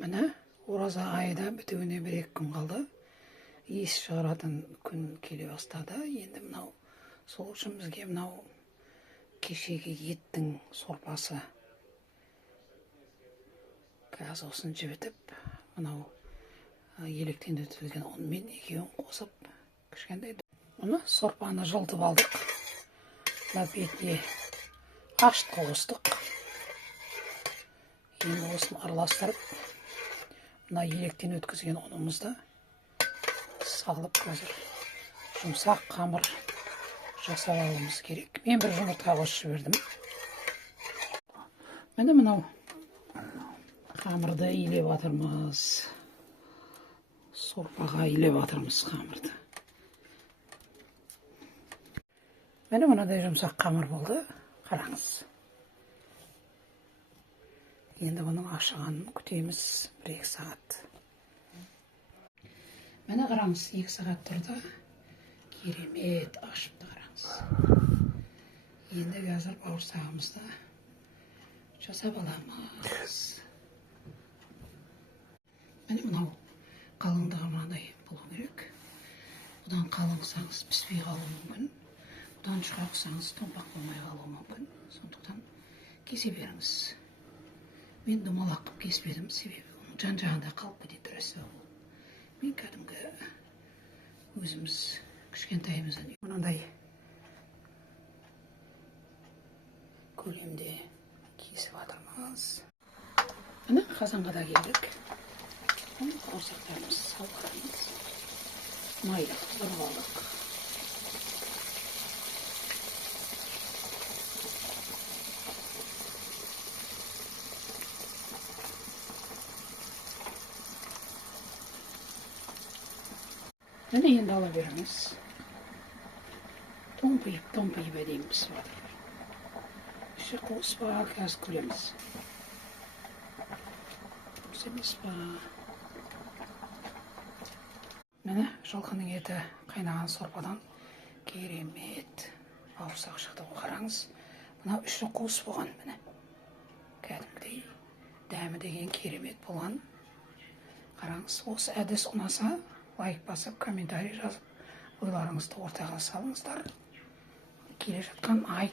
Міне, ораза айда бітуіне 1-2 күн қалды. Ес шығаратын күн келе бастады. Енді мынау сол үшін бізге мынау кешегі еттің сорпасы. Қазір осын жібітіп, мынау електен өтілген онымен екеуін қосып, кішкентай. Мұны сорпаны жылтып алдық. Мына бетіне ашытқы қостық. Енді осын араластырып, мына електен өткізген ұнымызды салып, қазір жұмсақ қамыр жасап алуымыз керек. Мен бір жұмыртқа қосып жібердім. Міне мынау қамырды илеп жатырмыз. Сорпаға илеп жатырмыз қамырды. Міне мынадай жұмсақ қамыр болды. Қараңыз. Енді бұның ашығанын күтеміз 1-2 сағат. Міне қараңыз, 2 сағат тұрды. Керемет ашыпты, қараңыз. Енді қазір бауырсағымызды жасап аламыз. Міне мынау қалыңдығы мынандай болу керек. Бұдан қалыңсаңыз піспей қалуы мүмкін. Бұдан шұрақсаңыз томпақ болмай қалуы мүмкін. Сондықтан кесе беріңіз. Мен домалақ қып кеспедім, себебі оның жан-жағында қалып кетеді рәсі. Мен кәдімгі өзіміз кішкентайымыздан мынандай көлемде кесіп жатырмыз. Міне қазанға да келдік. Бауырсақтарымызды салып аламыз. Майды қыздырып алдық. Міне енді ала беріңіз. Томпиып әдейін пісіп жатыр. Іші қуыс па, қазір көреміз. Қуыс емес па. Міне жылқының еті қайнаған сорпадан керемет бауырсақ шықты. Қараңыз, мынау іші қуыс болған. Міне кәдімгідей дәмі деген керемет болған. Қараңыз, осы әдіс ұнаса, лайк басып, комментарий жазып, ойларыңызды ортаға салыңыздар. Келе жатқан ай